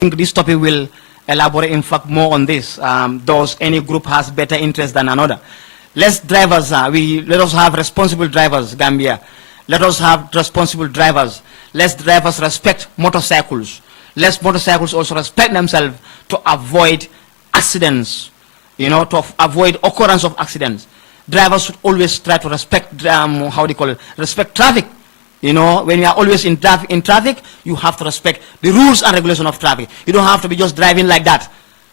think this topic will elaborate, in fact, more on this. Does any group has better interest than another? Let us have responsible drivers, Gambia. Let us have responsible drivers. Let drivers respect motorcycles. Let motorcycles also respect themselves to avoid accidents, to avoid occurrence of accidents. Drivers should always try to respect, respect traffic. When you are always in traffic, you have to respect the rules and regulations of traffic. You don't have to be just driving like that.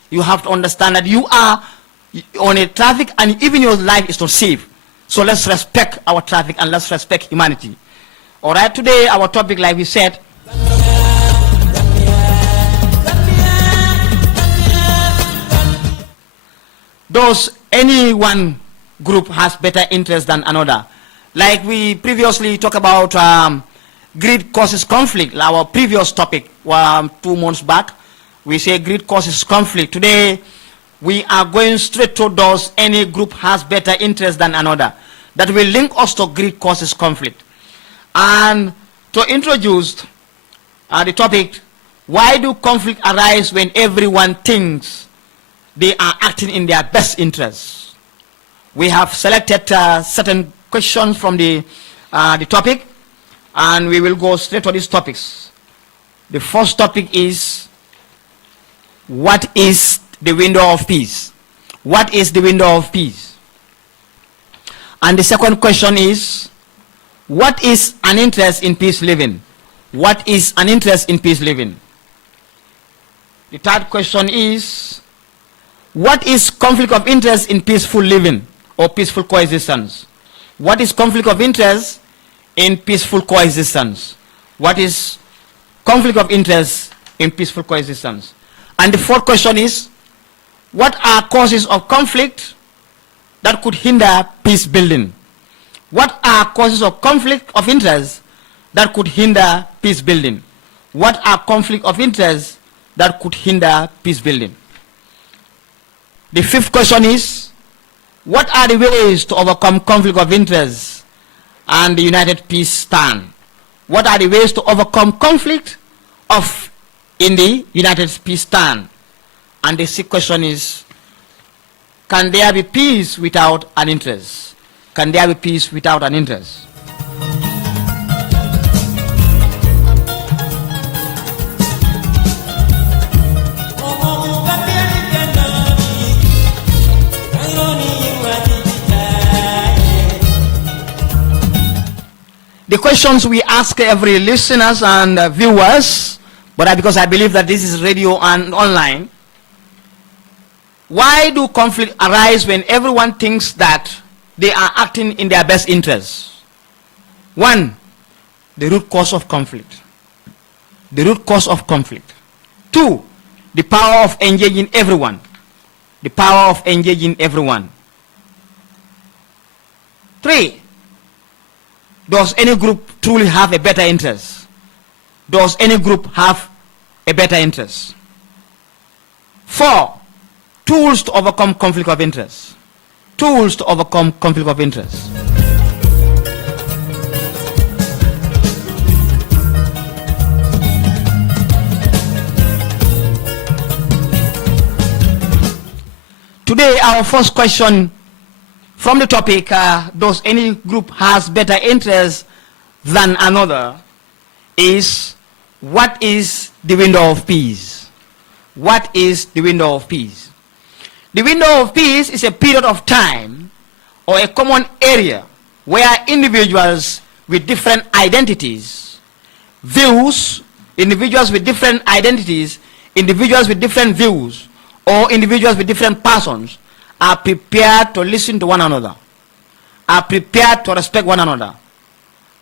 You have to understand that you are on a traffic and even your life is not safe. So let's respect our traffic and let's respect humanity. All right, today our topic, like we said, does any one group has better interest than another? Like we previously talked about greed causes conflict, our previous topic 2 months back. We say greed causes conflict. Today, we are going straight to does any group has better interest than another. That will link us to greed causes conflict. And to introduce the topic, why do conflict arise when everyone thinks they are acting in their best interest? We have selected certain questions from the topic, and we will go straight to these topics. The first topic is, what is the window of peace? What is the window of peace? And the second question is, what is an interest in peace living? What is an interest in peace living? The third question is, what is conflict of interest in peaceful living or peaceful coexistence? What is conflict of interest in peaceful coexistence? What is conflict of interest in peaceful coexistence? And the fourth question is, what are causes of conflict that could hinder peace building? What are causes of conflict of interest that could hinder peace building? What are conflict of interest that could hinder peace building? The fifth question is, what are the ways to overcome conflict of interest and the United Peace stand? What are the ways to overcome conflict in the United Peace stand? And the sixth question is, can there be peace without an interest? Can there be peace without an interest? The questions we ask every listeners and viewers, but because I believe that this is radio and online, why do conflict arise when everyone thinks that they are acting in their best interest? One, the root cause of conflict. The root cause of conflict. Two, the power of engaging everyone. The power of engaging everyone. Three, does any group truly have a better interest? Does any group have a better interest? Four, tools to overcome conflict of interest. Tools to overcome conflict of interest. Today, our first question from the topic, does any group has better interest than another, is, what is the window of peace? What is the window of peace? The window of peace is a period of time or a common area where individuals with different identities, views, individuals with different identities, individuals with different views, or individuals with different persons are prepared to listen to one another, are prepared to respect one another,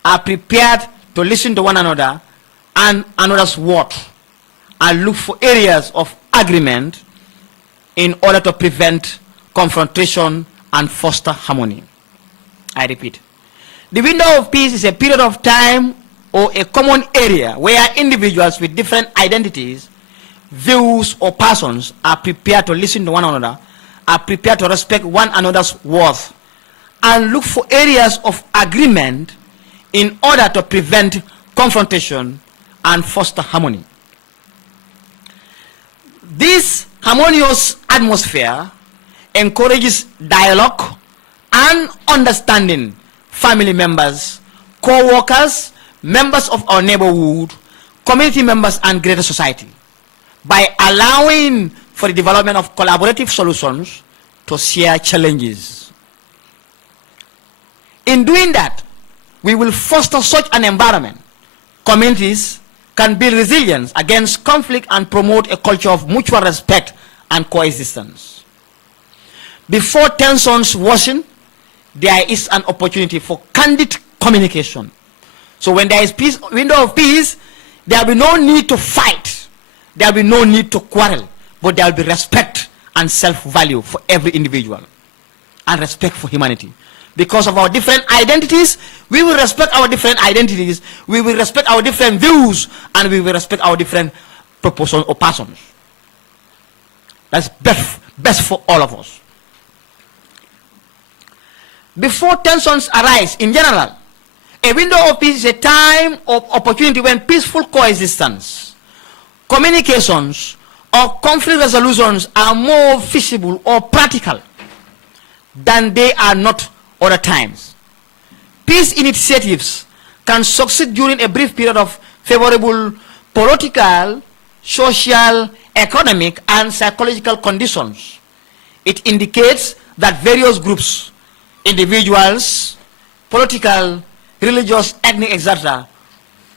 are prepared to listen to one another and another's word, and look for areas of agreement in order to prevent confrontation and foster harmony. I repeat, the window of peace is a period of time or a common area where individuals with different identities, views, or persons are prepared to listen to one another, are prepared to respect one another's worth, and look for areas of agreement in order to prevent confrontation and foster harmony. This harmonious atmosphere encourages dialogue and understanding family members, co-workers, members of our neighborhood, community members, and greater society by allowing for the development of collaborative solutions to share challenges. In doing that, we will foster such an environment. Communities can build resilience against conflict and promote a culture of mutual respect and coexistence. Before tensions worsen, there is an opportunity for candid communication. So when there is peace, window of peace, there will be no need to fight. There will be no need to quarrel. But there will be respect and self-value for every individual. And respect for humanity. Because of our different identities, we will respect our different identities. We will respect our different views. And we will respect our different proportions or persons. That's best for all of us. Before tensions arise in general, a window of peace is a time of opportunity when peaceful coexistence, communications, or conflict resolutions are more feasible or practical than they are not other times. Peace initiatives can succeed during a brief period of favorable political, social, economic, and psychological conditions. It indicates that various groups, individuals, political, religious, ethnic, etc.,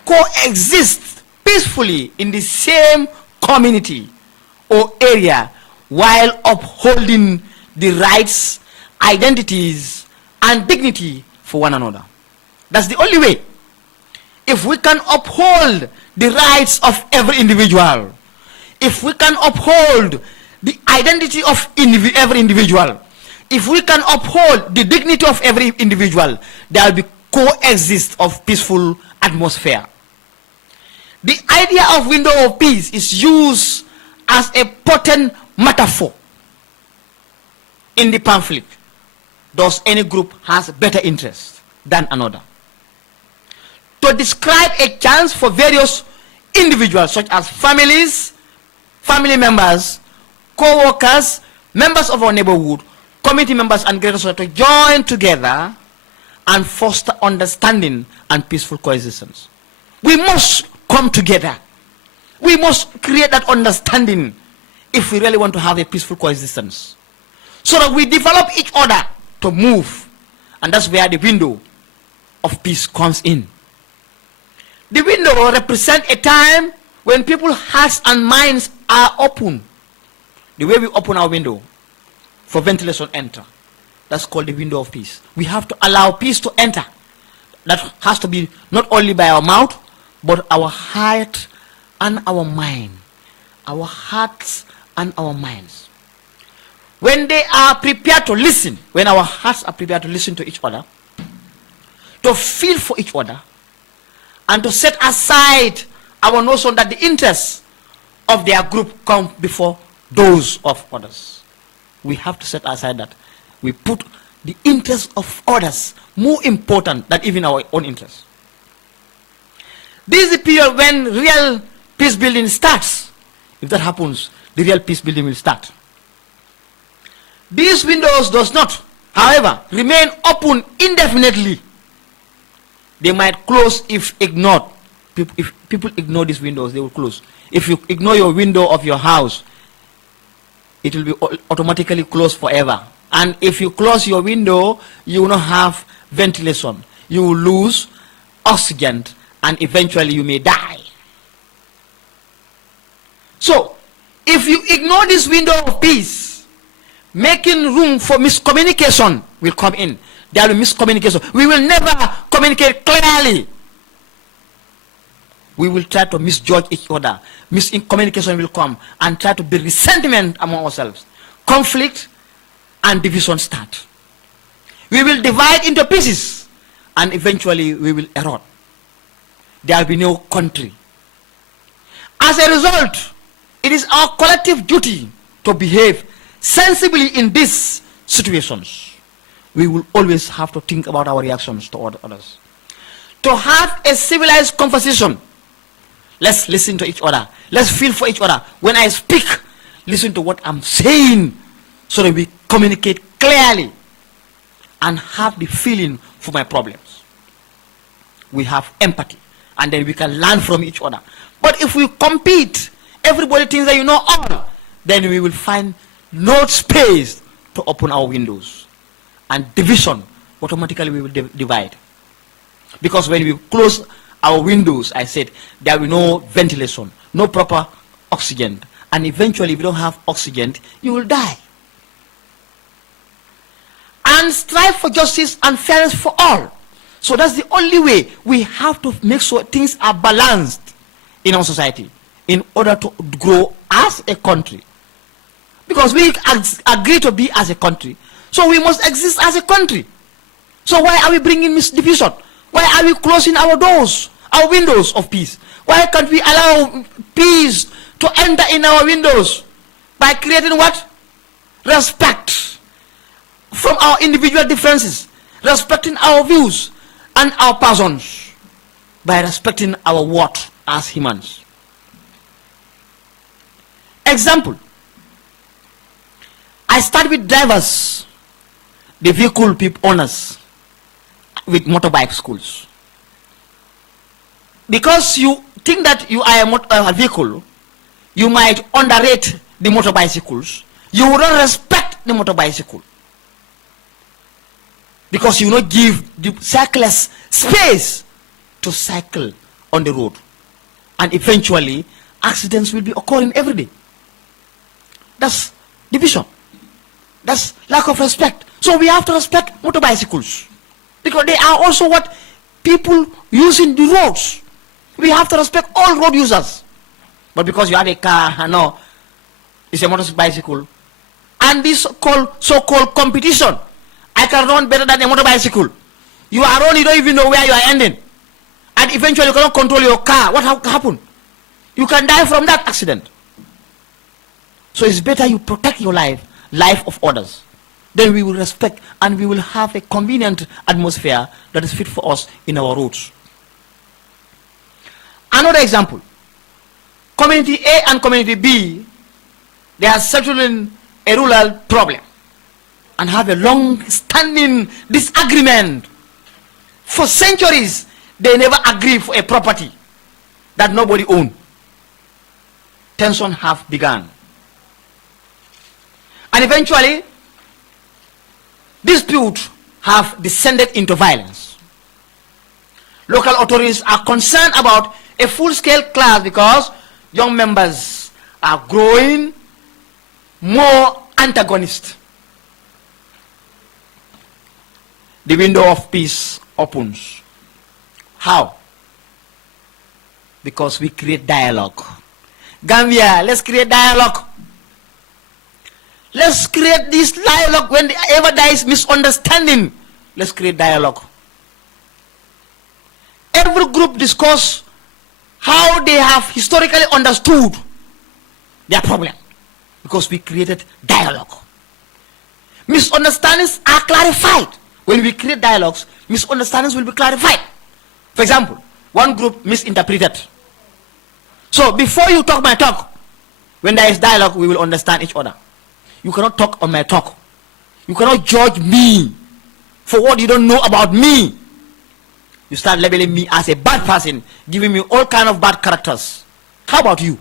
coexist peacefully in the same community or area while upholding the rights, identities, and dignity for one another. That's the only way. If we can uphold the rights of every individual, if we can uphold the identity of every individual, if we can uphold the dignity of every individual, there will be coexist of peaceful atmosphere. The idea of window of peace is used as a potent metaphor in the pamphlet. Does any group has better interest than another? To describe a chance for various individuals such as families, family members, co-workers, members of our neighborhood, community members, and greater society to join together and foster understanding and peaceful coexistence. We must come together. We must create that understanding if we really want to have a peaceful coexistence, so that we develop each other to move. And that's where the window of peace comes in. The window represents a time when people's hearts and minds are open. The way we open our window for ventilation enter. That's called the window of peace. We have to allow peace to enter. That has to be not only by our mouth, but our heart and our mind. Our hearts and our minds. When they are prepared to listen, when our hearts are prepared to listen to each other, to feel for each other, and to set aside our notion that the interests of their group come before those of others. We have to set aside that. We put the interests of others more important than even our own interests. This is the period when real peace building starts. If that happens, the real peace building will start. These windows does not, however, remain open indefinitely. They might close if ignored. If people ignore these windows, they will close. If you ignore your window of your house, it will be automatically closed forever. And if you close your window, you will not have ventilation. You will lose oxygen, and eventually you may die. So, if you ignore this window of peace, making room for miscommunication will come in. There will be miscommunication. We will never communicate clearly. We will try to misjudge each other. Miscommunication will come and try to build resentment among ourselves. Conflict and division start. We will divide into pieces, and eventually we will erode. There will be no country. As a result, it is our collective duty to behave sensibly in these situations. We will always have to think about our reactions toward others. To have a civilized conversation, let's listen to each other. Let's feel for each other. When I speak, listen to what I'm saying so that we communicate clearly and have the feeling for my problems. We have empathy, and then we can learn from each other. But if we compete, everybody thinks that you know all, then we will find no space to open our windows. And division, automatically we will divide. Because when we close our windows, I said, there will be no ventilation, no proper oxygen. And eventually, if you don't have oxygen, you will die. And strive for justice and fairness for all. So that's the only way. We have to make sure things are balanced in our society in order to grow as a country. Because we agree to be as a country, so we must exist as a country. So why are we bringing this division? Why are we closing our doors, our windows of peace? Why can't we allow peace to enter in our windows by creating what? Respect from our individual differences, respecting our views and our persons, by respecting our worth as humans. Example, I start with drivers, the vehicle people owners with motorbike schools. Because you think that you are a vehicle, you might underrate the motorbicycles. You will not respect the motorbicycle. Because you will not give the cyclists space to cycle on the road. And eventually, accidents will be occurring every day. That's division. That's lack of respect. So we have to respect motorbicycles. Because they are also what people using the roads. We have to respect all road users. But because you have a car, no, it's a motorbicycle. And this so-called competition, I can run better than a motorbicycle. You are running, you don't even know where you are ending. And eventually you cannot control your car. What happened? You can die from that accident. So it's better you protect your life of others. Then we will respect and we will have a convenient atmosphere that is fit for us in our roads. Another example, community A and community B, they are settling a rural problem and have a long-standing disagreement. For centuries, they never agree for a property that nobody owns. Tension have begun. And eventually, disputes have descended into violence. Local authorities are concerned about a full-scale clash because young members are growing more antagonist. The window of peace opens. How? Because we create dialogue. Gambia, let's create dialogue. Let's create this dialogue. Whenever there is misunderstanding, let's create dialogue. Every group discuss how they have historically understood their problem, because we created dialogue. Misunderstandings are clarified. When we create dialogues, misunderstandings will be clarified. For example, one group misinterpreted. So before you talk my talk, when there is dialogue, we will understand each other. You cannot talk on my talk. You cannot judge me for what you don't know about me. You start labeling me as a bad person, giving me all kind of bad characters. How about you?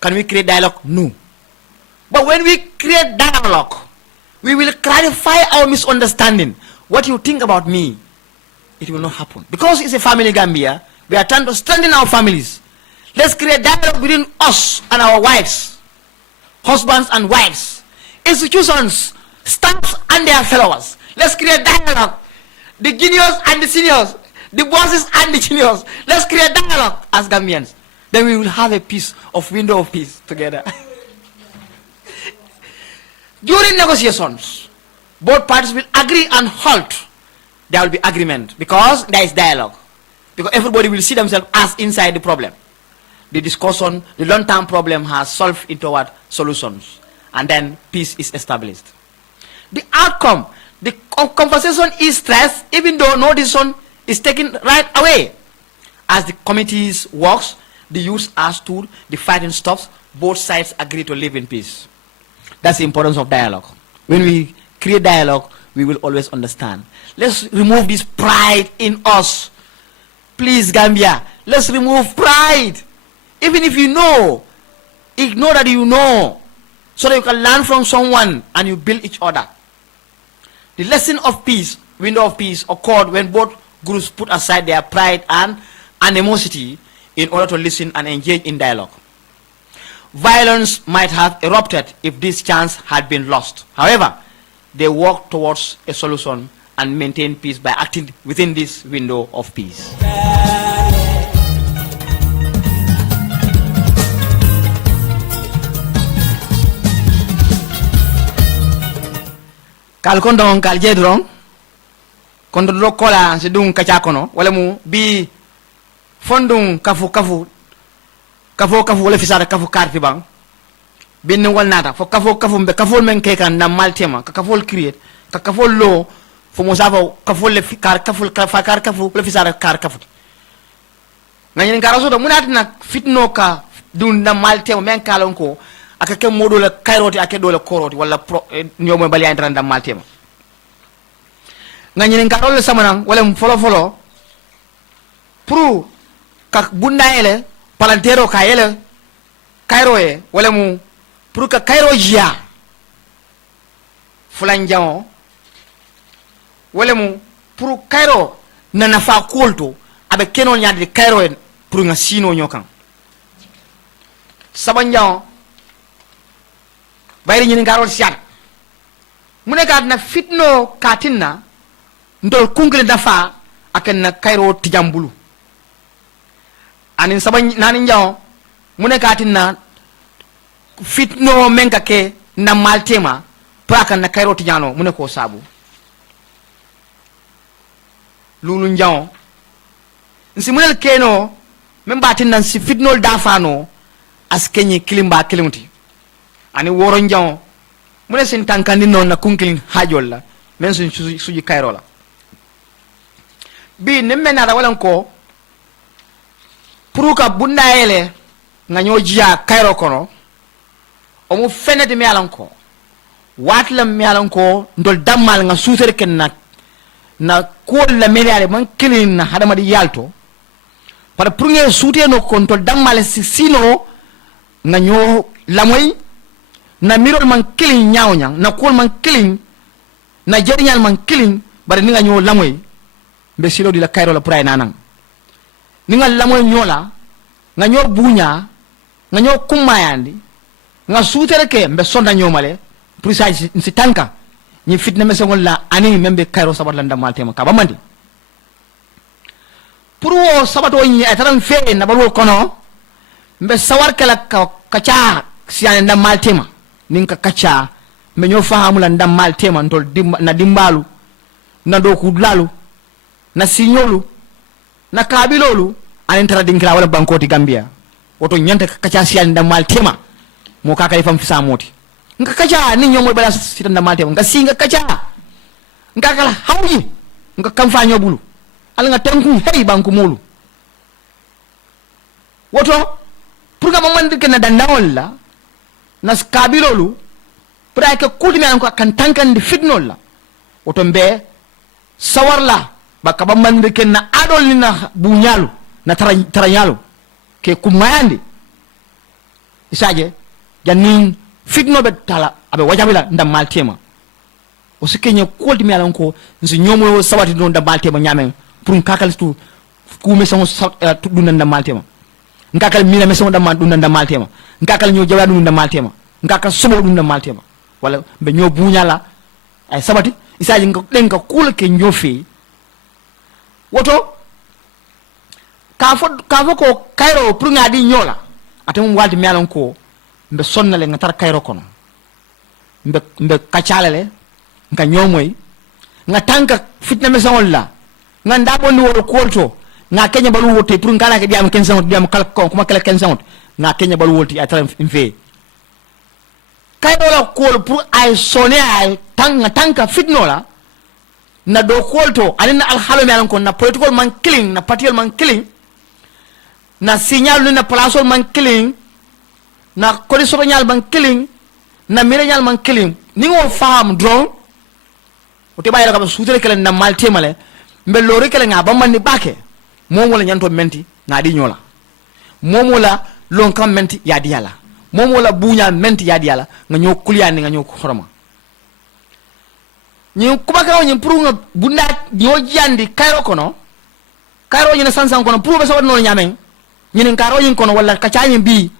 Can we create dialogue? No. But when we create dialogue, we will clarify our misunderstanding. What you think about me, it will not happen. Because it's a family Gambia, we are trying to strengthen our families. Let's create dialogue between us and our wives, husbands and wives, institutions, staffs and their followers. Let's create dialogue. The juniors and the seniors, the bosses and the juniors. Let's create dialogue as Gambians. Then we will have a peace of window of peace together. During negotiations, both parties will agree and halt. There will be agreement because there is dialogue. Because everybody will see themselves as inside the problem. The discussion, the long-term problem has solved into what? Solutions. And then peace is established. The outcome, the conversation is stressed even though no decision is taken right away. As the committees works, the youths are stood, the fighting stops, both sides agree to live in peace. That's the importance of dialogue. When we create dialogue, we will always understand. Let's remove this pride in us. Please, Gambia, let's remove pride. Even if you know, ignore that you know, so that you can learn from someone and you build each other. The lesson of peace, window of peace, occurred when both groups put aside their pride and animosity in order to listen and engage in dialogue. Violence might have erupted if this chance had been lost. However, they worked towards a solution and maintained peace by acting within this window of peace. Kal kondong kal jedrong kondo kola se dung kacha kono wala mu bi fondung kafu wala fisara kafu karti bang bin wal nata fo kafu be kafol men ke kan na maltema ka kafol create ka kafol lo fo mo savo kafol le kar kafol ka fakar kafu le fisara kar kafu ngani ngaraso do munati na fitno ka dun na maltema men kalon ko aka ke modo la kairoti ake do la koroti wala nyomo bali andran da maltema ngani ngarol le samanang wala folo pro ka bunda ele palantero ka ele kairo e wala mu pro ka kairo jia fulanjao wala mu pro kairo na nafa kolto abe kenon nyaade kairo en pro nga sino nyokan sabanjao bayri ñini ngarol siat mune ga na fitno katinna ndol kungle dafa aken na kairo tijambulu anin saban nani njaw mune katinna fitno menka ke na maltema paka na kairo tijano mune ko sabu lulu njaw nsi munel keno memba tinna si fitno dafa no askenyi kilimba kilimti ani woro njaw mune sin tankandi non na kunkilin hajol la men sun suji kairo la bi nemme na wala ko puruka bunda ele nga nyojia kairo kono o mu fenete mi alanko watla mi alanko ndol dammal nga sutere ken na ko la mediale man kilin na hadama di yalto para prunger sute no kontol dammal sino nga nyo lamoy na mirol man killing nyawnya na kol man killing na jerinyal man killing bare ni nga nyo lamoy be silo di la kairo la pray nanang ni nga lamoy nyola nga nyo bunya nga nyo kumayandi nga sutere ke mbe sonda nyomale pour ça ci tanka ni fitna me sengol la ani membe kairo sabat la ndamal tema ka bamandi pour wo sabato ni ataran fe na balwo kono mbe sawar kala kacha siane ndamal tema ninka kacha me nyo fahamu la ndamal tema ndol na dimbalu na doku lalu na sinyolu na kabilolu anentara dinkira wala bankoti Gambia woto nyanta kacha siane ndamal tema mo kaka ifam fisa moti nga kacha ni nyomo bala sita ndamal tema nga singa kacha nga kala hawji nga kamfa nyobulu ala nga tanku hey banku mulu woto pour nga mamandi ke na dandawol la na kabilolu pra ke kulti mi ko kan tankandi fitnol la woto mbe sawarla baka mamandi ke na adol ni na bunyalu na taranyalu ke kumayandi isaje jannin fitno be tala abe wajabila ndamal tema o sikenya kulti mi ko nsi nyomo sawati don ndamal tema nyamen pour kakal tu ku meson tuduna ndamal tema ngakal mina meson ndamal dunda ndamal tema ngakal nyo jawadu ndamal tema ngakal sumo dunda ndamal tema wala be nyo bunyala ay sabati isaji denka kul ke nyofi woto kafo ko kairo pour ngadi nyola atam walti mialon ko mbe sonnale ngatar kairo kono mbe kachalale nga nyomoy nga tanka fitna meson wala nga ndabo ni woro kolto nga kenya balu wote pour ngala ke diam kensan diam kala ko kuma kala kensan nga kenya balu wote atram infe kay wala kol pour ay soné ay tanka fitnola na do kolto alina al halo mi alan ko na political man killing na partial man killing na signal na place man killing na kodi so nyal man killing na mire nyal man killing ni ngo faham drone o te bayra ka sutere kala na malte male mbe lori kala nga bamman ni bake momo la nyanto menti na di nyola momo la lon kam menti ya di yala momo la bunya menti ya di yala nga nyo kuliani nga nyo horoma nyi kubaka woni puru nga bunda nyo jandi kairo kono kairo nyina sansan kono puru be so no nyamen nyinen karo yin kono wala kacanyi bi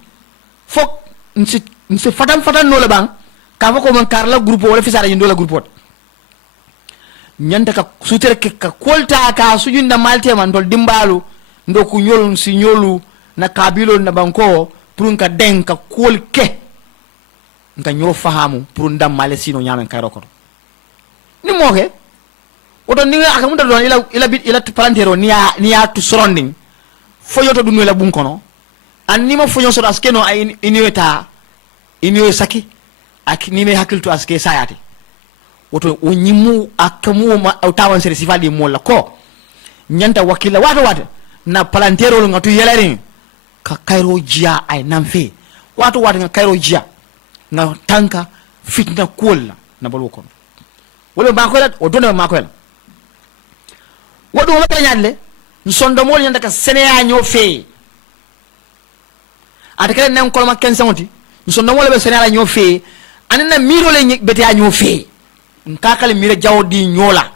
fok nsi fatan no le bang ka foko man karla groupe wala fisara yin do la groupe nyanta ka sutere ke ka kolta ka sujunda malte man dol dimbalu ndo ku nyolu si nyolu na kabilo na banko pour nka den ka kolke nka nyo fahamu pour ndam male sino nyamen karo kono ni moke oto ni akamuta don ila palantero ni ya to surrounding foyoto dum la bun kono an nima foyo so aske no ay iniyo saki ak nime hakilto aske sayati woto o nyimu akamu ma tawan sere sifali molla ko nyanta wakila wata na palantero lo ngatu yelari ka kairo jia ay namfe wata nga kairo jia na tanka fitna kolla na bolu kono wala makola o dona makola wodo wata nyalle nsondo mol nyanda ka seneya nyo fe atakale nan kolma kensanti nsondo mol be seneya nyo fe anina miro le beti ya nyo fe nkakale mira jawdi nyola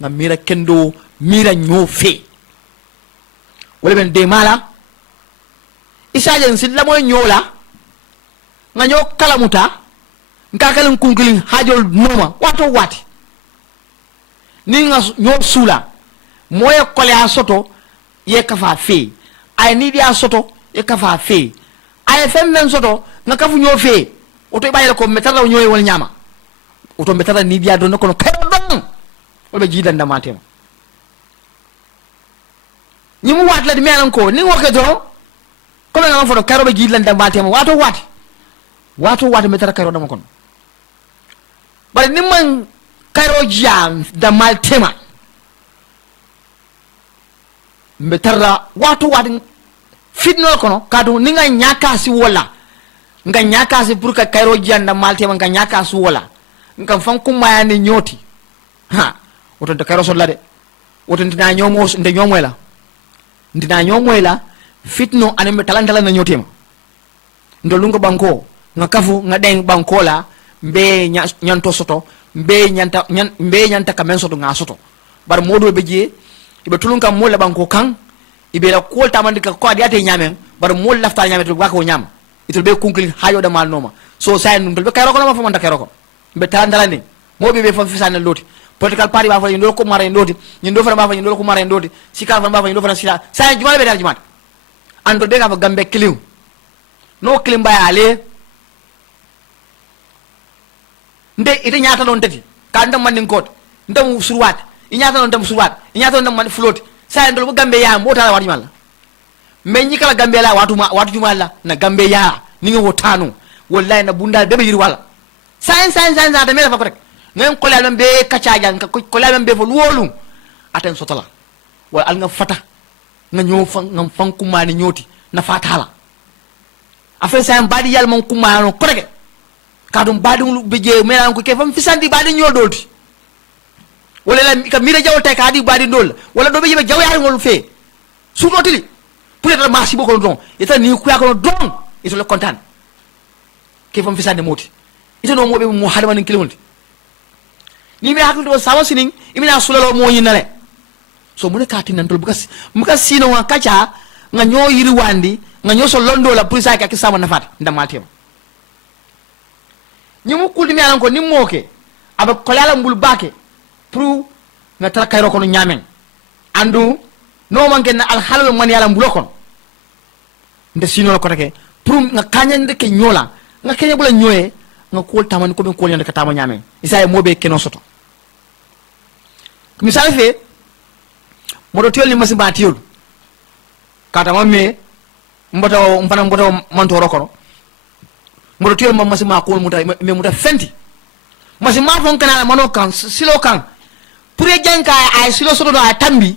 na mira kendo mira nyo fe wala ben de mala isaje nsilla moy nyola nga nyo kala muta nkakale nkunkilin hajol noma wati ni nga nyo sula moye kole a soto ye kafa fe ay ni dia soto ye kafa fe ay fem men soto nga kafu nyo fe oto bayele ko metala nyoy wol nyama oto metala ni dia don ko kero don wala jidan da matema ni mu wat la di melan ko ni woke do ko nga foto kero be jidan da matema wato metala kero dama kon bari ni man kero jam da matema mbetarra watu fitno kono kadu ninga nyaka si wala nga nyaka si pour ka kairo janda malte nga nyaka si wala nga fanku mayani nyoti ha woto de kairo solla de woto ndina nyomo nde nyomwela fitno anembe talantala na nyotema ndo lungo banko nga kafu nga deng bankola mbe nyanto soto mbe nyanta kamen soto nga soto bar modo beje ibe tulunka molla banko kan ibe la kolta mandika ko adiate nyamen bar mol lafta nyame to bako nyam itul be kunkil hayo da mal noma so say num to be kayro ko ma fa man kayro ko be tandala ni mo be fa fisana loti political party ba fa ndol ko mare ndoti nyindo fa ba fa ndol ko mare ndoti sikal fa ba fa ndol fa sila say jumal be dal jumat ando de ga fa gambe kliw no klim ba ale nde ite nyaata don tati ka ndam man ngot ndam surwat inyata non tam surwat inyata non man float say ndol bu gambe ya mota wati mala menyi kala gambe la watu jumala na gambe ya ni nga wotanu wallahi na bunda be yiri wala say da mela fa ko rek ngem ko lal be kaciaja ko lal be fo wolu aten sotala wala al nga fata nga ñoo fa ngam fan kumani ñoti na fatala afen say badi yal mon kumano ko rek kadum badi lu be je melan ko ke fam fisandi badi ñol dolti wala la ka mira jaw tay ka di badi dol wala do be jibe jaw yaari ngol fe su notili peut-être marché boko don eta ni ku yakon don ito le content ke fam fisande moti ito no mobe mo halima ni kilonti ni me hakul do sawa sinin imina sulalo mo yinale so mun ka tin ndol bukas muka sino wa kacha nga nyo yiri wandi nga nyo so londo la pulisa ka kisama na fat ndamatem ni mu kuldi mi alan ko ni moke aba kolala mbul bake pour nga tara kayro ko nyamen andu no manke na al halal man yala mbulo kon nde sino ko take pour nga kanyande ke nyola nga kenya bula nyoye nga kol taman ko be kol yande ka tama nyamen isa mobe keno soto misal fe modo tiol ni masi ba tiol kata mamme mboto mpana mboto manto rokono modo tiol mam masi ma ko muta me muta fenti masi ma fon kana mano kan silo kan pour e janka ay silo soto do ay tambi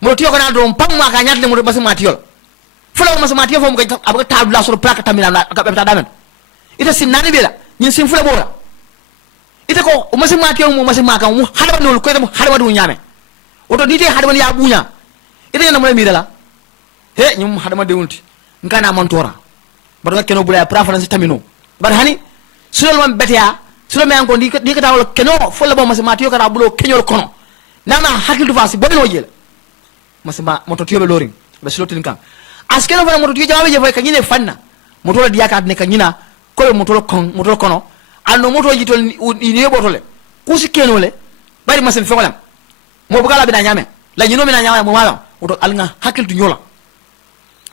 modo tiol kana do pam ma ka nyatle modo masi ma tiol fula ma sama tiyo fo mo ga abuga tabla la sur plaka tamina na ka beta damen ita sin nani bela nyin sin fula bora ita ko o masi ma tiyo mo masi ma kan mo hadaba no ko mo hadaba du nyame oto dite hadaba ya bunya ita na mo mi dala he nyum hadama de wunti ngana montora bado keno bula preference tamino bar hani sulol man betia sulol me anko di ka tawlo keno folla bo masi ma tiyo ka bulo kenyol kono nana hakil du fasi bono jela masi ma moto tiyo be lorin be slotin kan askeno fana moto tiyo jawabe je fay kanyine fanna moto la diaka ne kanyina ko moto kono anno moto jitol ni botole kusi kenole bari masi fe wala mo bugala be na nyame la nyino me na nyama mo wala oto alnga hakil du nyola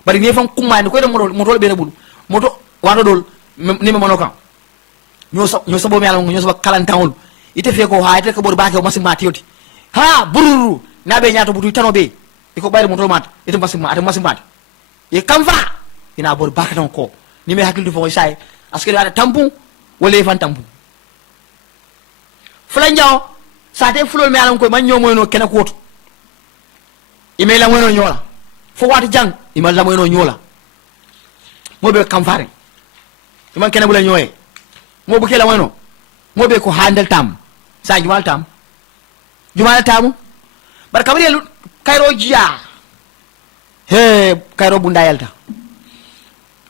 bari ni fam kuma ni ko de moto be na bulu moto wando dol ni me monoka nyo so bo mi ala nyo so kalantawol ite fe ko ha ite ko bor baake o masin matiyoti ha bururu na be nyaato butu tano be iko bayre moto mat ite masin mat e kamfa ina bor baake tan ko ni me hakildu fo sai askere ada tampu wala fan tampu flanjao sa te fulol me ala ko man nyomo no kena ko to ime la mono nyola fo wat jang imal la mono nyola mo be kamfare iman kena bula nyoye mo bu kela mono mo be ko handel tam sa jumal tam bar kabri lu kayro jiya he kayro bunda yalta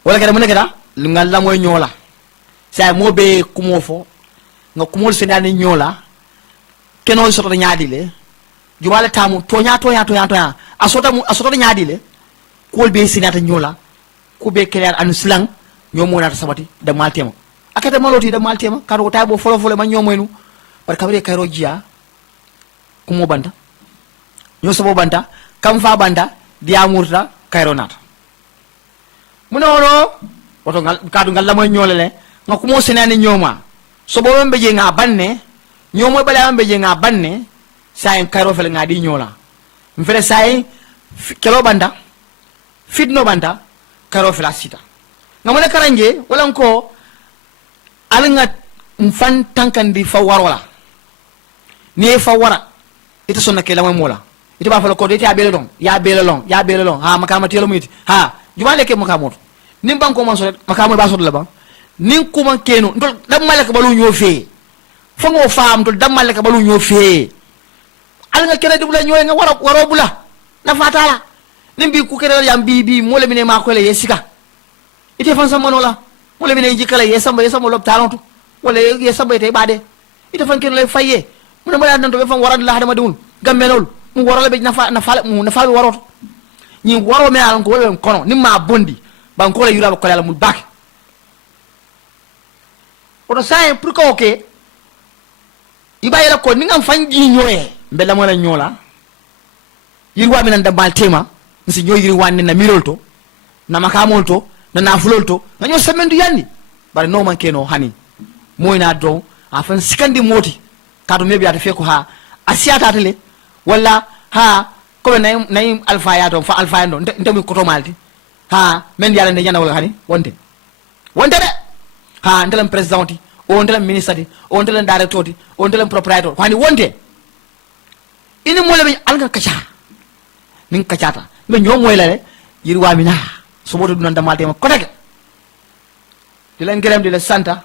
wala kada mun kada ngal la moy nyola sa mo be kumo fo nga kumol senani nyola keno soto nyaadi le jumal tamu tonya asota nyaadi le kol be sinata nyola ko be kelear anu slang nyomo nata sabati da maltema akata maloti da maltema kado tay bo folo ma nyomoynu bar kabri kayro jiya kumo banta nyo sabo banta kam fa banta dia murta kayro nata munono oto ngal kadu ngal lamoy nyolele nga kumo senani nyoma so bo membe je nga banne nyomo bala membe je nga banne say kayro fel nga di nyola mfere say kelo banta fitno banta kayro fel asita ngamone karanje wala ko alnga mfan tankandi fa warola ni fa wara ita sonna ke lamay mola ita ba fa ko de ya bele long ha makama telo miti ha jumale ke makamoto nim banko man so makamo ba so la ba nin kuma keno ndol dam malaka balu ñoo fe fa ngo faam dol dam malaka balu ñoo fe alnga kene dubula ñoy nga waro bula na fatala nimbi ku kene yam bi mo le mine ma ko le yesika ite fan sama nola mo le mine jikala yesamba lob talontu wala yesamba ite bade ite fan kene lay faye mu ma nan to be fan warad la hadama dum gambenol mu warala be na fa waroto ñi waro me alan ko wala kono nimma bondi ban ko la yura ko la mu bak oto say pour ko ke ibayela ko ni ngam fanji ñoye mbela mo la ñola yirwa mi nan da baltema nsi ñoy yirwa ni na mirolto na makamolto na nafulolto na ñoo semendu yandi bare no man keno hani moyna don afan sikandi moti kadu mebi ata fe ko ha asiata tele wala ha ko nay alfa ya don fa alfa ya don ndemi ko to malti ha men yalla ne nyana wala hani wonde de ha ndelam presidenti o ndelam ministre o ndelam directeur o ndelam proprietor hani wonde ini mo le alga kacha nin kachata be ñomoy la le yirwa mina so boto du nan da malte ma ko tege di len gërem di la santa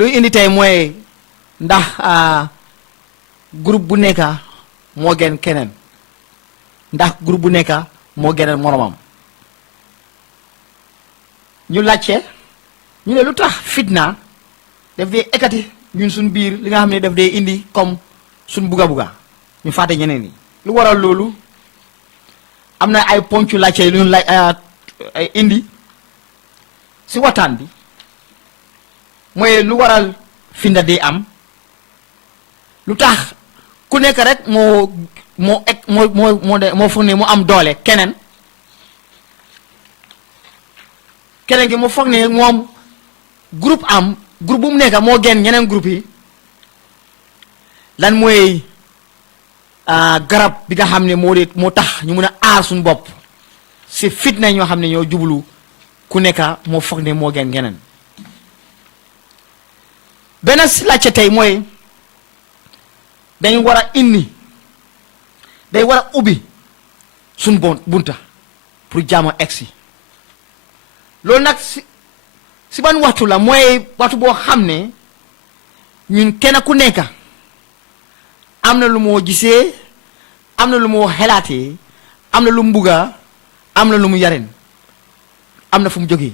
luy indi tay moy ndax groupe bu neka mo gen kenen ndax groupe bu neka mo genal moromam ñu lacce ñu ne lutax fitna def dé ekati ñun suñ biir li nga xamné def dé indi comme suñ buga ñu faté ñeneen ni lu waral lolu amna ay ponchu lacce lu ay indi si watan bi moy lu waral finda de am lutax ku nek rek mo fogné mo am doole kenen gi mo fogné mom groupe bu mu nek mo gen ñeneen groupe yi lan moy garab bi nga xamné mo tax ñu mëna aar suñu bop si fitna ñoo xam ne ñoo jublu ku nekk moo foog ne moo gën geneen benn si laajte tey mooy dañu war a day war a ubbi suñ bunta pour jaama egsi loolu nag si ban waxtu la mooy waxtu boo xam ne ñun kenn ku nekk am na lu moo gisee am na lu moo xelaatee am na lu mu bugga am na lu mu yaren am na fu mu jógee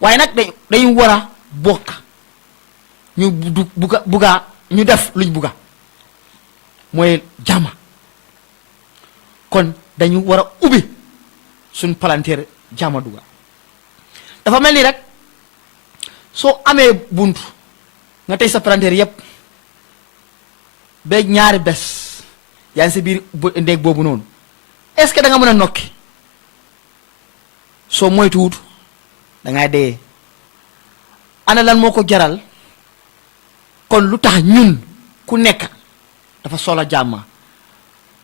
waaye nag dañu war a bokk ñu bugga ñu def luñ bugga mooy jàmm kon dañu war a ubbi suñ palanteer jàmm dugga dafa mel ni rek soo amee buntu nga tey sa palanteer yépp ba ñaari bés yaa ngi si biir ndéeg boobu noonu est-ce que da nga mën a nokki soo moytuwut da ngay dee ana lan moo ko jaral kon lu tax ñun ku nekk dafa soxla jàmm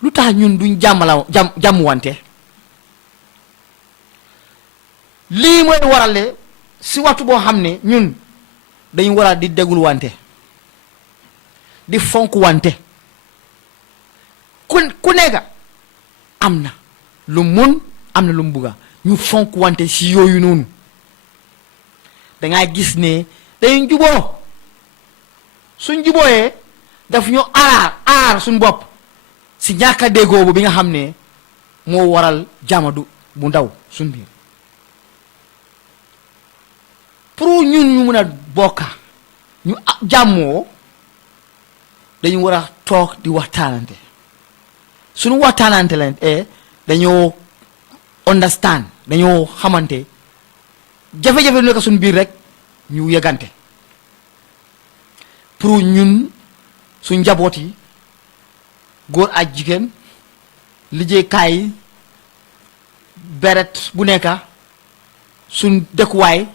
lu tax ñun duñ jàmm wante lii mooy warale si waxtu boo xam ne ñun dañu war a di déglu wante di fonk wante ku nekk am na lu mun am na lu mu bugga ñu fonk wante si yooyu noonu dangay gis ne dañu juboo suñ jubooyee daf ñu aar suñ bopp si ñàkk a déggoo bi nga xam ne moo waral jaamadu bu ndaw suñ biir pour ñun ñu mun a bokka ñu jàmmoo dañu war a toog di waxtaanante suñu waxtaanante leen dañoo understand dañoo xamante jafe-jafe lu nekk suñu biir rek ñu yëgante pour ñun suñ njaboot yi góor ak jigéen liggéeykaay yi beret bu nekk suñ dëkkuwaay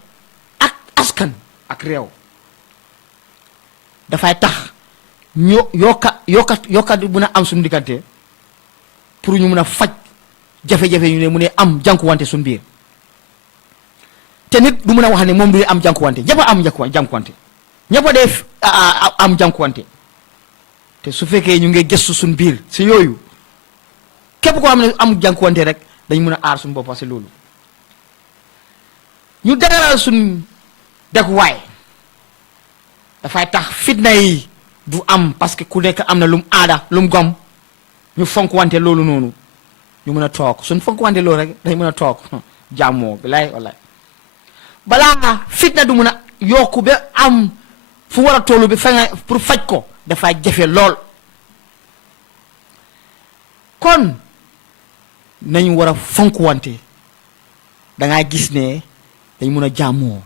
ak askan ak réew dafay tax ñu yokka bu na am suñu diggante pour ñu mun a faj jafe-jafe ñu ne mu ne am jànkuwante suñu biir te nit du mun a wax ne moom du am jànkuwante ñëpp a am jànkuwante ñëpp a def am jànkuwante te su fekkee ñu ngi gëstu suñu biir si yooyu képp koo xam ne am jànkuwante rek dañ mun a aar suñu bopp si loolu ñu dagaral suñ dëkkuwaay dafay tax fitna yi du am parce que ku nekk am na lum aada lum gom ñu fonk wante loolu noonu ñu mën a toog suñ fonk wante loolu rek dañ mën a toog jàmmoo bilaay wallaay balaa fitna du mën a yokku ba am fu war a tollu bi fa nga pour faj ko dafay jafe lool kon nañu war a fonk wante dangay gis ne dañ mën a jàmmoo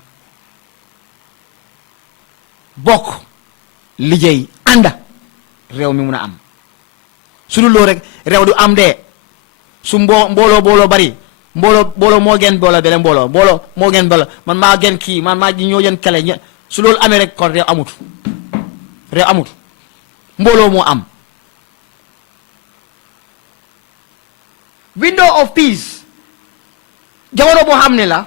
bokk liggéey ànda réew mi mun a am su dul loolu rek réew du am de su mbooloo bari mbooloo moo gën mbooloo beneen mbooloo moo gën mbooloo man maa gën kii man maa ñoo gën kele su loolu amee rek kon réew amut mbooloo moo am window of peace jamono boo xam ne la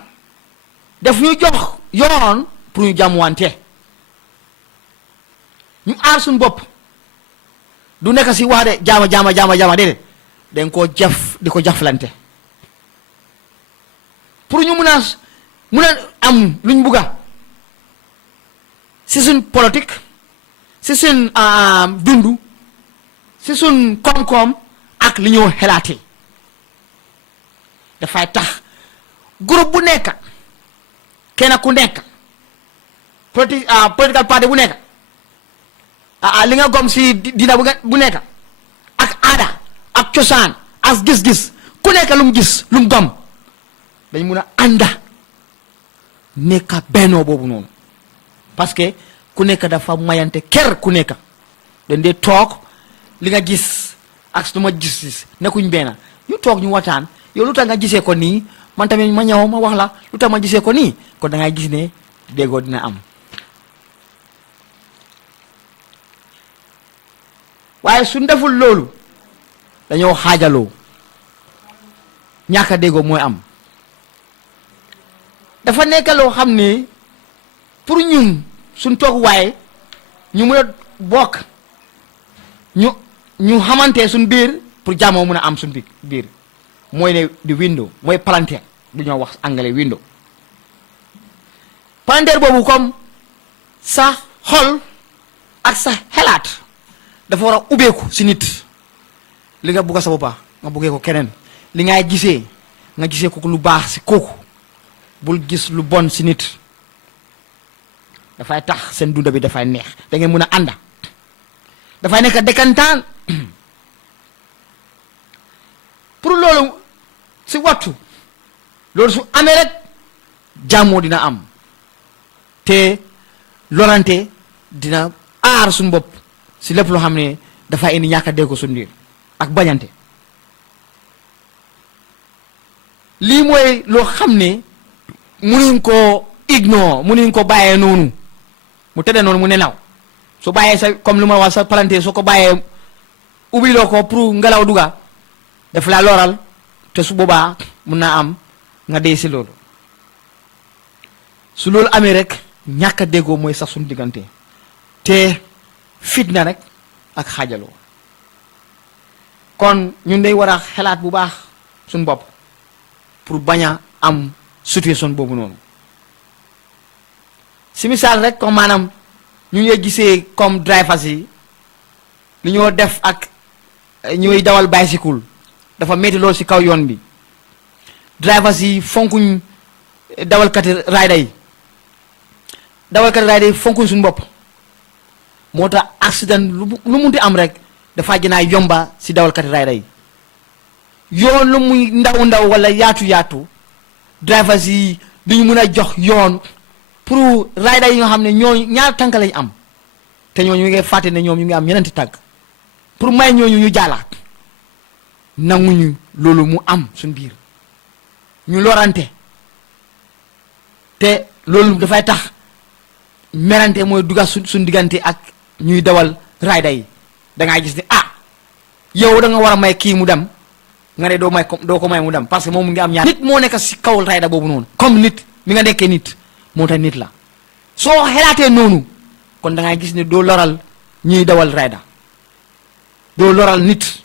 daf ñu jox yoon pour ñu jàmmwante ñu aar suñu bopp du nekk si wax de jaama déedéet dañ koo di ko jaflante pour ñu mun a am luñ bugga si suñ politique si suñ dundu si suñ koom-koom ak li ñoo xelaatee dafay tax groupe bu nekk kenn ku nekk political party bu nekk li nga gom si dina bu nekk ak aada ak cosaan ak gis-gis ku nekk lu mu gis lu mu gom dañ mun a ànda nekk bennoo boobu noonu parce que ku nekk dafa mayante ker ku nekk dañ dee toog li nga gis ak su ma gis nekkuñ benn ñu toog ñu waxtaan yow lu tax nga gisee ko nii man tamit ma ñëw ma wax la lu tax ma gisee ko nii kon da ngay gis ne déggoo dina am waaye su deful loolu dañoo xaajaloo ñàkk a déggoo mooy am dafa nekk loo xam ne pour ñun suñ toog waaye ñu mën a bokk ñu xamante suñ biir pour jàmmoo mën a am suñ biir mooy ne di window mooy palanteer bu ñoo wax anglais window palanteer boobu comme sa xol ak sa xelaat dafa war a ubbeeku si nit li nga bugg sa boppa nga buggee ko keneen li ngay gisee nga gisee ko lu baax si kooku bul gis lu bon si nit dafay tax seen dunda bi dafay neex da ngeen mën a ànda dafay nekk dëkkantaan pour loolu si wattu loolu su amee rek jàmmoo dina am te lorante dina aar suñu bopp si lépp loo xam ne dafay indi ñàkk a dégg ko suñu biir ak bañante lii mooy loo xam ne munuñ ko ignore munuñ ko bàyyee noonu mu tëddee noonu mu nelaw su bàyyee sa comme lu ma wax sa palanteer soo ko bàyyee ubbiloo ko pour ngelaw duga daf laa loral te su boobaa mun naa am nga dee si loolu su loolu amee rek ñàkk a déggoo mooy sax suñu diggante te fitna rek ak xaajaloo kon ñun day war a xalaat bu baax suñu bopp pour bañ a am situation boobu noonu si misaal rek comme maanaam ñu ngi gisee comme drivers yi li ñoo def ak ñooy dawal bicycle dafa métti loolu si kaw yoon bi drivers yi fonkuñ dawalkati rider yi fonkuñ suñu bopp moo tax accident lu munti am rek dafa gën a yomba si dawalkati rider yi yoon lu muy ndaw wala yaatu drivers yi duñu mën a jox yoon pour rider yi nga xam ne ñoo ñaar tànk lañ am te ñooñu ñu ngi fàtte ne ñoom ñu ngi am ñeneenti tànk pour may ñooñu ñu jaalaat nanguñu loolu mu am suñ biir ñu lorante te loolu dafay tax merante mooy dugal suñ diggante ak ñuy dawal rider yi da ngay gis ne yow da nga war a may kii mu dem nga ne doo ko may mu dem parce que moom mu ngi am ñaar nit moo nekk si kawul rider boobu noonu comme nit mi nga nekkee nit moo tax nit la soo xelaatee noonu kon da ngay gis ne doo loral ñuy dawal rider doo loral nit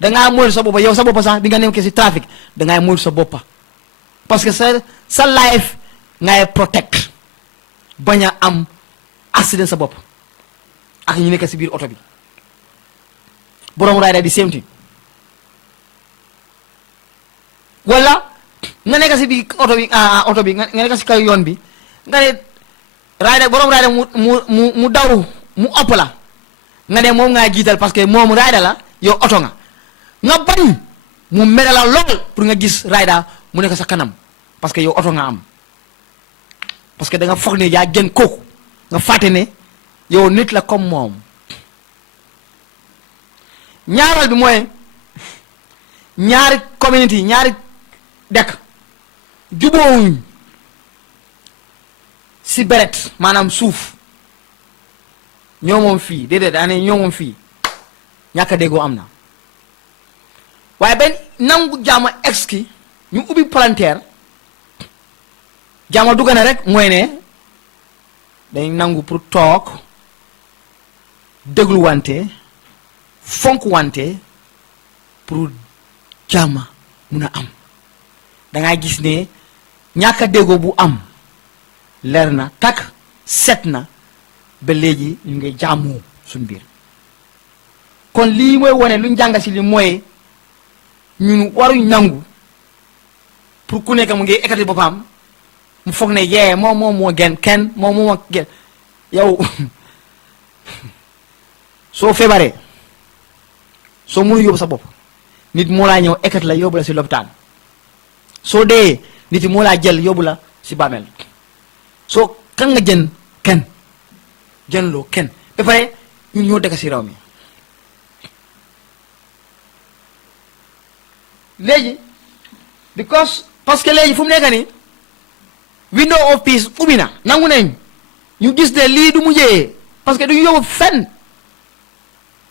da ngaa moytu sa boppa yow sa boppa sax di nga nekkee si trafic da ngay moytu sa boppa parce que sa life ngay protect bañ a am accident sa bopp ak ñu nekk si biir oto bi borom rider di same thing wala nga nekk si biir oto bi nga nekk si kaw yoon bi nga ne rider borom rider mu daw mu ëpp la nga ne moom ngaa jiital parce que moom rider la yow oto nga bañ mu mere la lool pour nga gis rider mu nekk sa kanam parce que yow oto nga am parce que da nga foog ne yaa gën kooku nga fàtte ne yow nit la comme moom ñaaral bi mooy ñaari community ñaari dëkk juboowuñ si beret maanaam suuf ñoo moom fii déedéet daa ne ñoo moom fii ñàkk a déggoo am na waaye benn nangu jaama exki ñu ubbi palanteer jaama dugg na rek mooy ne dañ nangu pour toog déglu wante fonk wante pour jaama mun a am dangay gis ne ñàkk a déggoo bu am leer na takk set na ba léegi ñu ngi jaamoo suñ biir kon lii mooy wane luñ jàng si li mooy ñun waruñ nangu pour ku nekk mu ngi ekkati boppam mu foog ne yee moom moo gën kenn moom moo gën yow soo feebaree soo mënu yóbbu sa bopp nit moo laa ñëw ekkati la yóbbu la si lopitaan soo dee nit moo laa jël yóbbu la si bàmmeel soo kan nga jën kenn jënloo kenn ba pare ñun ñoo dëkk si réew mi léegi parce que léegi fu mu nekk nii window of peace ubbi na nangu nañ ñu gis ne lii du mujjee parce que duñu yóbbu fenn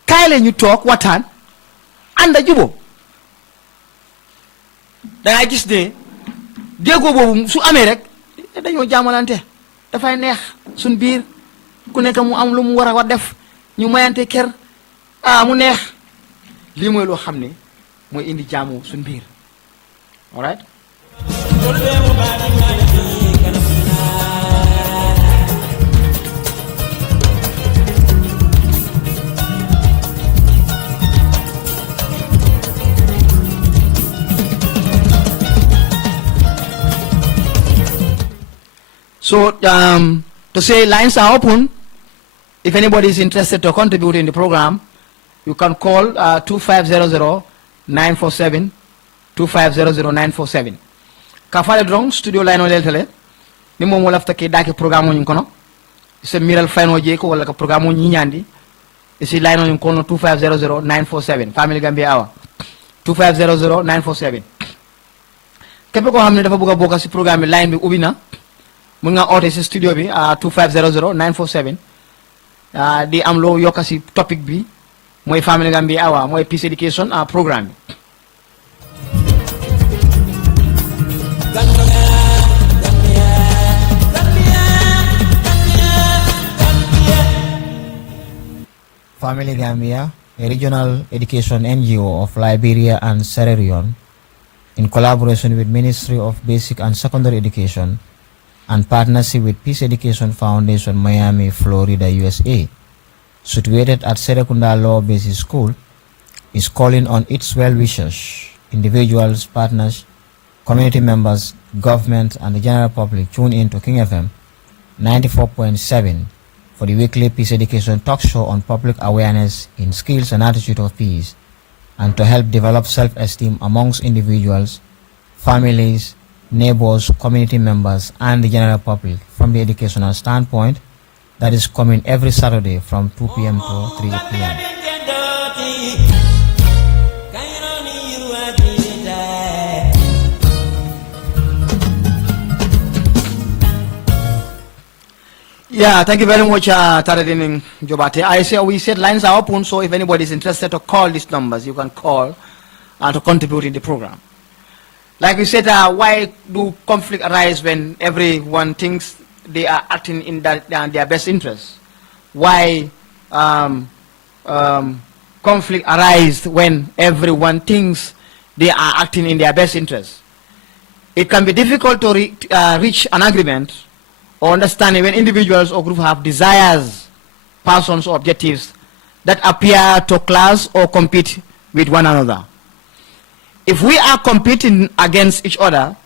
kaay la ñu toog waxtaan ànd a juboo da ngay gis ne déggoo boobu su amee rek dañoo jaamalante dafay neex suñ biir ku nekk mu am lu mu war a def ñu mayante kër mu neex lii mooy loo xam ne mooy indi jaamu suñ biir all right. So to say lines are open. If anybody is interested to contribute in the program, you can call 2500-947, 2500-947. Kafale drong studio line o tele ni mo mo lafta ke dake programme ñu kono se miral fayno je ko wala ka programme ñi ñandi isi line ñu kono 2500-947 family Gambia awa 2500-947 képp ko xamne dafa bëgg bokk ci programme line bi ubina mën nga oote ci studio bi 2500-947 di am loo yokk ci topic bi mooy family Gambia awa mooy peace education programme bi. Family Gambia, a regional education NGO of Liberia and Sierra Leone, in collaboration with Ministry of Basic and Secondary Education and partnership with Peace Education Foundation, Miami, Florida, USA, situated at Serekunda Law Basic School, is calling on its well-wishers, individuals, partners, community members, government, and the general public tune in to King FM 94.7 for the weekly Peace Education talk show on public awareness in skills and attitude of peace, and to help develop self-esteem amongst individuals, families, neighbors, community members, and the general public from the educational standpoint. That is coming every Saturday from 2 p.m. to 3 p.m. Yeah, thank you very much, Taradin Jobate. We said lines are open, so if anybody is interested to call these numbers, you can call to contribute in the program. Like we said, why do conflict arise when everyone thinks they are acting in their best interest? Why conflict arise when everyone thinks they are acting in their best interest? It can be difficult to reach an agreement or understanding when individuals or groups have desires, passions, or objectives that appear to clash or compete with one another. If we are competing against each other,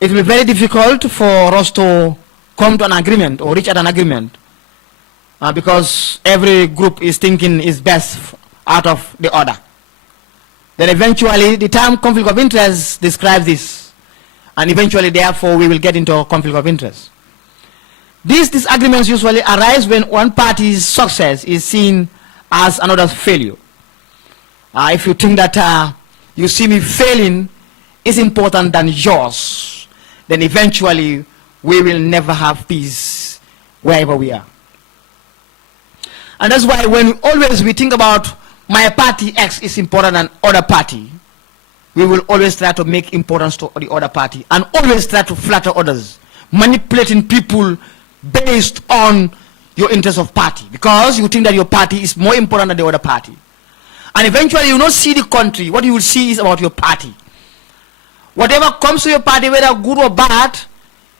it will be very difficult for us to come to an agreement or reach at an agreement because every group is thinking is best out of the other. Then eventually the term conflict of interest describes this, and eventually therefore we will get into a conflict of interest. These disagreements usually arise when one party's success is seen as another's failure. If you think that you see me failing is important than yours, then eventually we will never have peace wherever we are. And that's why when we think about my party X is important than other party, we will always try to make importance to the other party and always try to flatter others, manipulating people based on your interest of party, because you think that your party is more important than the other party. And eventually you will not see the country. What you will see is about your party. Whatever comes to your party, whether good or bad,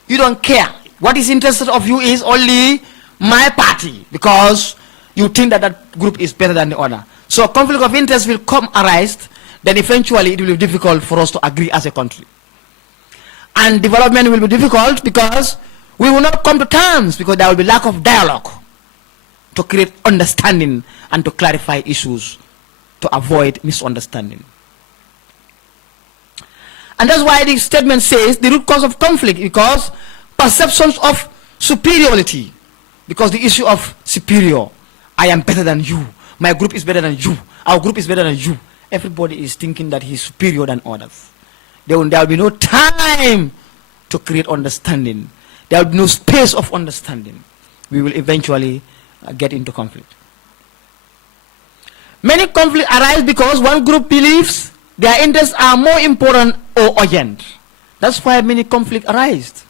you don't care. What is interested of you is only my party, because you think that that group is better than the other. So a conflict of interest will arise, then eventually it will be difficult for us to agree as a country. And development will be difficult because we will not come to terms, because there will be lack of dialogue to create understanding and to clarify issues, to avoid misunderstanding. And that's why the statement says the root cause of conflict, because perceptions of superiority, because the issue of superior, I am better than you, my group is better than you, our group is better than you. Everybody is thinking that he's superior than others. There will be no time to create understanding. There will be no space of understanding. We will eventually get into conflict. Many conflicts arise because one group believes their interests are more important or urgent. That's why many conflicts arise.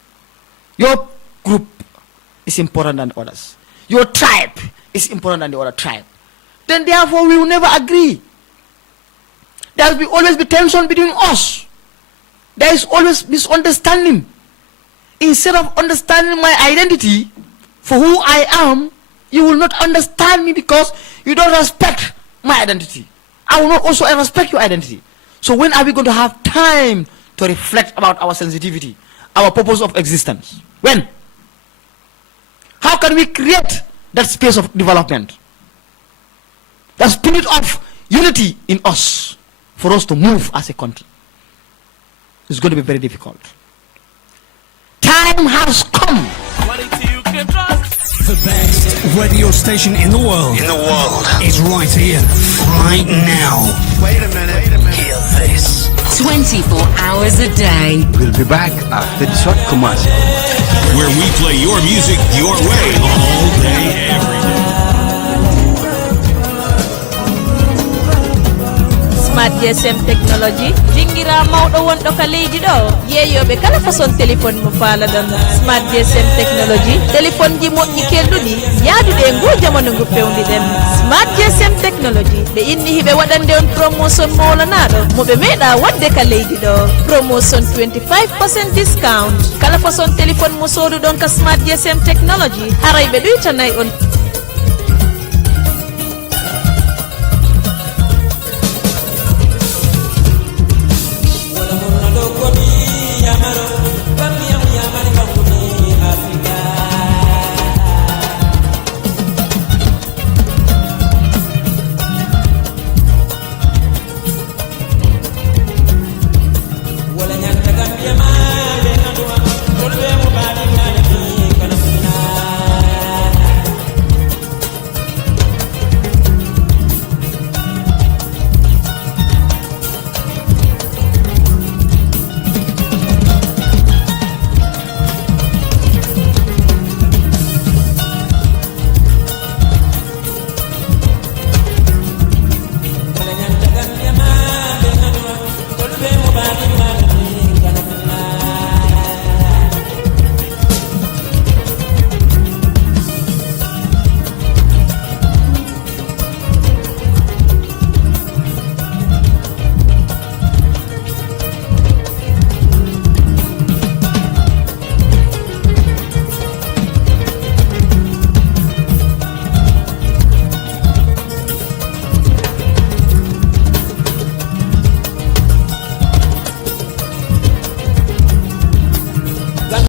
Your group is important than others. Your tribe is important than the other tribe. Then therefore we will never agree. There will always be tension between us. There is always misunderstanding. Instead of understanding my identity for who I am, you will not understand me because you don't respect my identity. I will not also respect your identity. So when are we going to have time to reflect about our sensitivity, our purpose of existence? When? How can we create that space of development? The spirit of unity in us for us to move as a country. It's going to be very difficult. Time has come. The best radio station in the world. Is right here, right now. Wait a minute. Hear this. 24 hours a day. We'll be back after the short commercial. Where we play your music your way all day, every day. Smart GSM technology dingira mawɗo wonɗo ka leydi ɗo yeeyoɓe kala façon téléphone mo faalaɗon. Smart GSM technology téléphone ji moƴƴi kelɗuɗi yaaduɗe e ngu jamanu ngu pewdiɗen. Smart GSM technology ɓe inni hiɓe waɗande on promotion mowlanaɗo moɓe meeɗa wadde ka leydi ɗo. Promotion 25% discount kala façon téléphone mo sooduɗon ka Smart GSM technology haray ɓe ɗuytanay on